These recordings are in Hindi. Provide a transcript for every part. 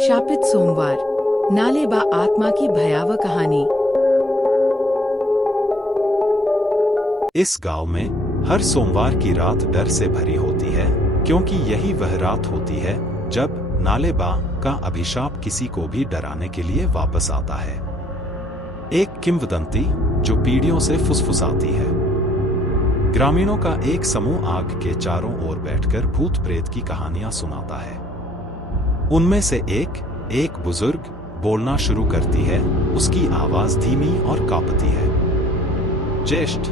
शापित सोमवार, नालेबा आत्मा की भयावह कहानी। इस गांव में हर सोमवार की रात डर से भरी होती है, क्योंकि यही वह रात होती है जब नालेबा का अभिशाप किसी को भी डराने के लिए वापस आता है। एक किंवदंती जो पीढ़ियों से फुसफुसाती है। ग्रामीणों का एक समूह आग के चारों ओर बैठकर भूत प्रेत की कहानियां सुनाता है। उनमें से एक बुजुर्ग बोलना शुरू करती है। उसकी आवाज धीमी और कांपती है। ज्येष्ठ,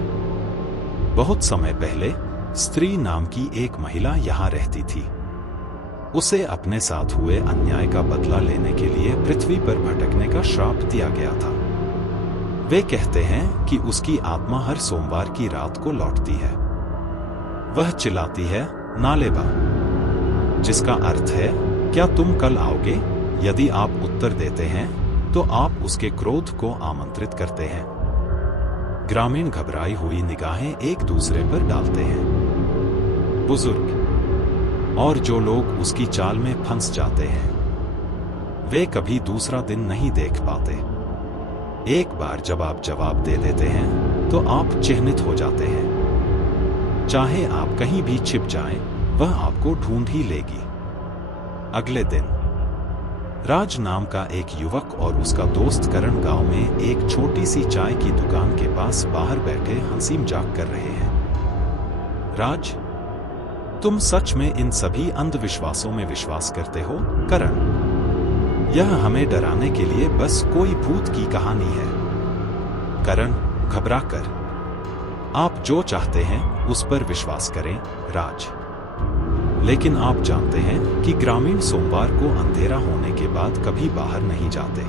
बहुत समय पहले स्त्री नाम की एक महिला यहाँ रहती थी। उसे अपने साथ हुए अन्याय का बदला लेने के लिए पृथ्वी पर भटकने का श्राप दिया गया था। वे कहते हैं कि उसकी आत्मा हर सोमवार की रात को लौटती है। वह चिल्लाती है, नालेबा, जिसका अर्थ है, क्या तुम कल आओगे? यदि आप उत्तर देते हैं तो आप उसके क्रोध को आमंत्रित करते हैं। ग्रामीण घबराई हुई निगाहें एक दूसरे पर डालते हैं। बुजुर्ग और जो लोग उसकी चाल में फंस जाते हैं, वे कभी दूसरा दिन नहीं देख पाते। एक बार जब आप जवाब दे देते हैं तो आप चिन्हित हो जाते हैं। चाहे आप कहीं भी छिप जाएं, वह आपको ढूंढ ही लेगी। अगले दिन राज नाम का एक युवक और उसका दोस्त करण गांव में एक छोटी सी चाय की दुकान के पास बाहर बैठे हंसी मजाक कर रहे हैं। राज, तुम सच में इन सभी अंधविश्वासों में विश्वास करते हो? करण, यह हमें डराने के लिए बस कोई भूत की कहानी है। करण घबराकर, आप जो चाहते हैं उस पर विश्वास करें। राज, लेकिन आप जानते हैं कि ग्रामीण सोमवार को अंधेरा होने के बाद कभी बाहर नहीं जाते।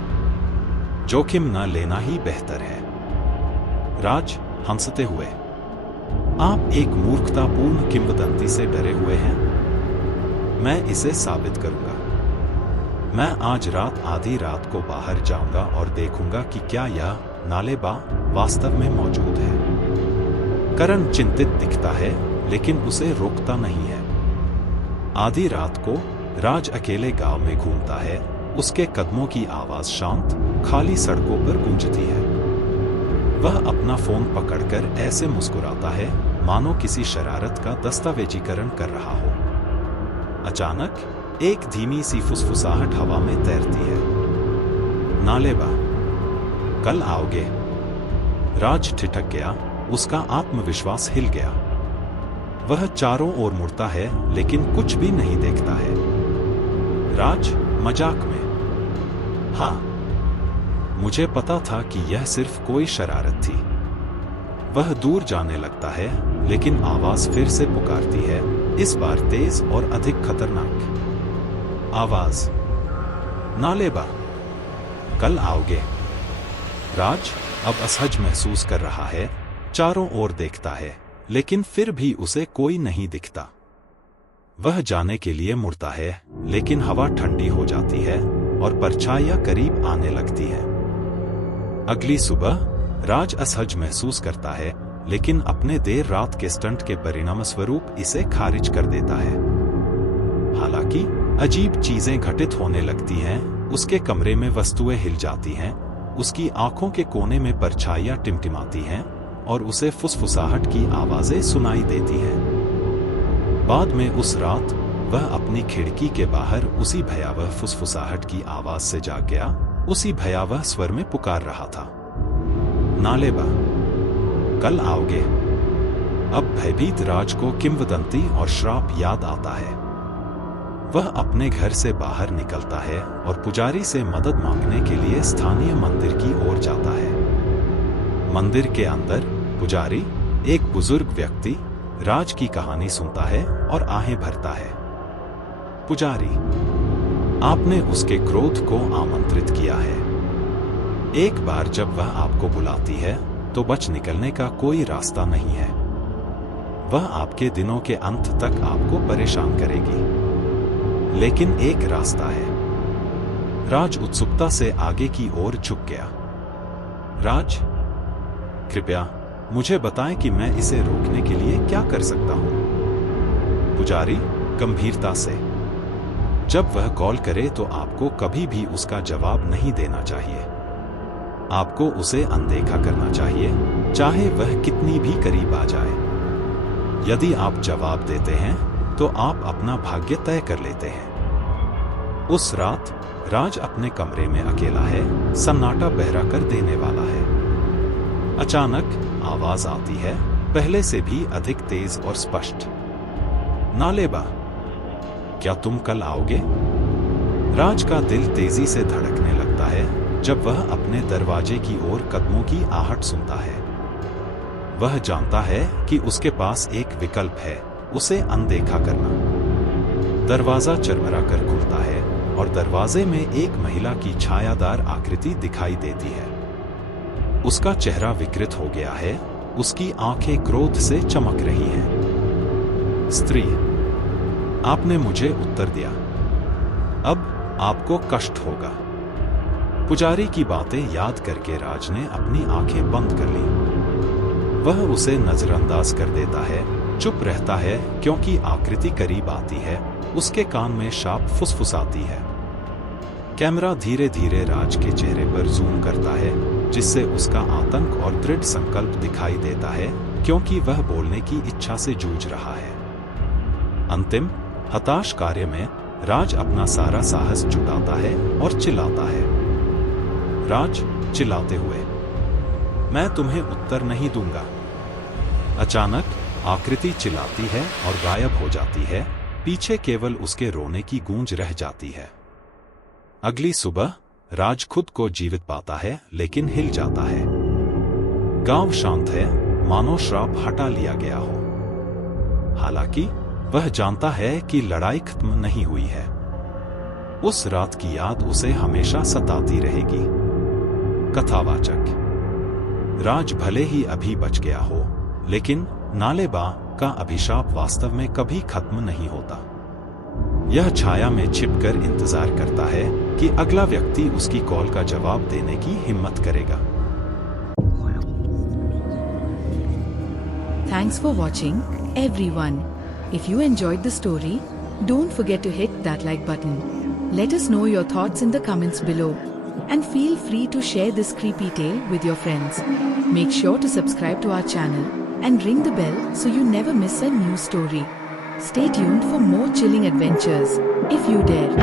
जोखिम न लेना ही बेहतर है। राज हंसते हुए, आप एक मूर्खतापूर्ण किंवदंती से डरे हुए हैं। मैं इसे साबित करूंगा। मैं आज रात आधी रात को बाहर जाऊंगा और देखूंगा कि क्या यह नालेबा वास्तव में मौजूद है। करण चिंतित दिखता है, लेकिन उसे रोकता नहीं है। आधी रात को राज अकेले गांव में घूमता है। उसके कदमों की आवाज शांत, खाली सड़कों पर गूंजती है। वह अपना फोन पकड़कर ऐसे मुस्कुराता है मानो किसी शरारत का दस्तावेजीकरण कर रहा हो। अचानक एक धीमी सी फुसफुसाहट हवा में तैरती है। नालेबा, कल आओगे? राज ठिठक गया। उसका आत्मविश्वास हिल गया। वह चारों ओर मुड़ता है, लेकिन कुछ भी नहीं देखता है। राज मजाक में, हाँ, मुझे पता था कि यह सिर्फ कोई शरारत थी। वह दूर जाने लगता है, लेकिन आवाज फिर से पुकारती है, इस बार तेज और अधिक खतरनाक आवाज, नालेबा, कल आओगे? राज अब असहज महसूस कर रहा है। चारों ओर देखता है, लेकिन फिर भी उसे कोई नहीं दिखता। वह जाने के लिए मुड़ता है, लेकिन हवा ठंडी हो जाती है और परछाइयां करीब आने लगती है। अगली सुबह राज असहज महसूस करता है, लेकिन अपने देर रात के स्टंट के परिणाम स्वरूप इसे खारिज कर देता है। हालांकि अजीब चीजें घटित होने लगती हैं। उसके कमरे में वस्तुएं हिल जाती हैं। उसकी आंखों के कोने में परछाइयां टिमटिमाती हैं और उसे फुसफुसाहट की आवाजें सुनाई देती हैं। बाद में उस रात वह अपनी खिड़की के बाहर उसी भयावह फुसफुसाहट की आवाज से जाग गया। उसी भयावह स्वर में पुकार रहा था, नालेबा, कल आओगे? अब भयभीत राज को किंवदंती और श्राप याद आता है। वह अपने घर से बाहर निकलता है और पुजारी से मदद मांगने के लिए स्थानीय मंदिर की ओर जाता है। मंदिर के अंदर पुजारी, एक बुजुर्ग व्यक्ति, राज की कहानी सुनता है और आहें भरता है। पुजारी, आपने उसके क्रोध को आमंत्रित किया है। एक बार जब वह आपको बुलाती है तो बच निकलने का कोई रास्ता नहीं है। वह आपके दिनों के अंत तक आपको परेशान करेगी। लेकिन एक रास्ता है। राज उत्सुकता से आगे की ओर झुक गया। राज, कृपया मुझे बताएं कि मैं इसे रोकने के लिए क्या कर सकता हूं। पुजारी गंभीरता से, जब वह कॉल करे तो आपको कभी भी उसका जवाब नहीं देना चाहिए। आपको उसे अनदेखा करना चाहिए, चाहे वह कितनी भी करीब आ जाए। यदि आप जवाब देते हैं तो आप अपना भाग्य तय कर लेते हैं। उस रात राज अपने कमरे में अकेला है, सन्नाटा बहरा कर देने वाला है। अचानक आवाज आती है, पहले से भी अधिक तेज और स्पष्ट। नालेबा, क्या तुम कल आओगे? राज का दिल तेजी से धड़कने लगता है जब वह अपने दरवाजे की ओर कदमों की आहट सुनता है। वह जानता है कि उसके पास एक विकल्प है, उसे अनदेखा करना। दरवाजा चरमरा कर खुलता है और दरवाजे में एक महिला की छायादार आकृति दिखाई देती है। उसका चेहरा विकृत हो गया है, उसकी आंखें क्रोध से चमक रही हैं। स्त्री, आपने मुझे उत्तर दिया, अब आपको कष्ट होगा। पुजारी की बातें याद करके राज ने अपनी आंखें बंद कर ली। वह उसे नजरअंदाज कर देता है, चुप रहता है क्योंकि आकृति करीब आती है, उसके कान में शाप फुसफुसाती है। कैमरा धीरे धीरे राज के चेहरे पर जूम करता है, जिससे उसका आतंक और दृढ़ संकल्प दिखाई देता है, क्योंकि वह बोलने की इच्छा से जूझ रहा है। अंतिम हताश कार्य में राज अपना सारा साहस जुटाता है और चिल्लाता है। राज चिल्लाते हुए, मैं तुम्हें उत्तर नहीं दूंगा। अचानक आकृति चिल्लाती है और गायब हो जाती है, पीछे केवल उसके रोने की गूंज रह जाती है। अगली सुबह राज खुद को जीवित पाता है, लेकिन हिल जाता है। गांव शांत है, मानो श्राप हटा लिया गया हो। हालांकि वह जानता है कि लड़ाई खत्म नहीं हुई है। उस रात की याद उसे हमेशा सताती रहेगी। कथावाचक, राज भले ही अभी बच गया हो, लेकिन नालेबा का अभिशाप वास्तव में कभी खत्म नहीं होता। यह छाया में छिपकर इंतजार करता है कि अगला व्यक्ति उसकी कॉल का जवाब देने की हिम्मत करेगा। Thanks for watching, everyone. If you enjoyed the story, don't forget to hit that like button. Let us know your thoughts in the comments below. And feel free to share this creepy tale with your friends. Make sure to subscribe to our channel and ring the bell so you never miss a new story. Stay tuned for more chilling adventures, if you dare.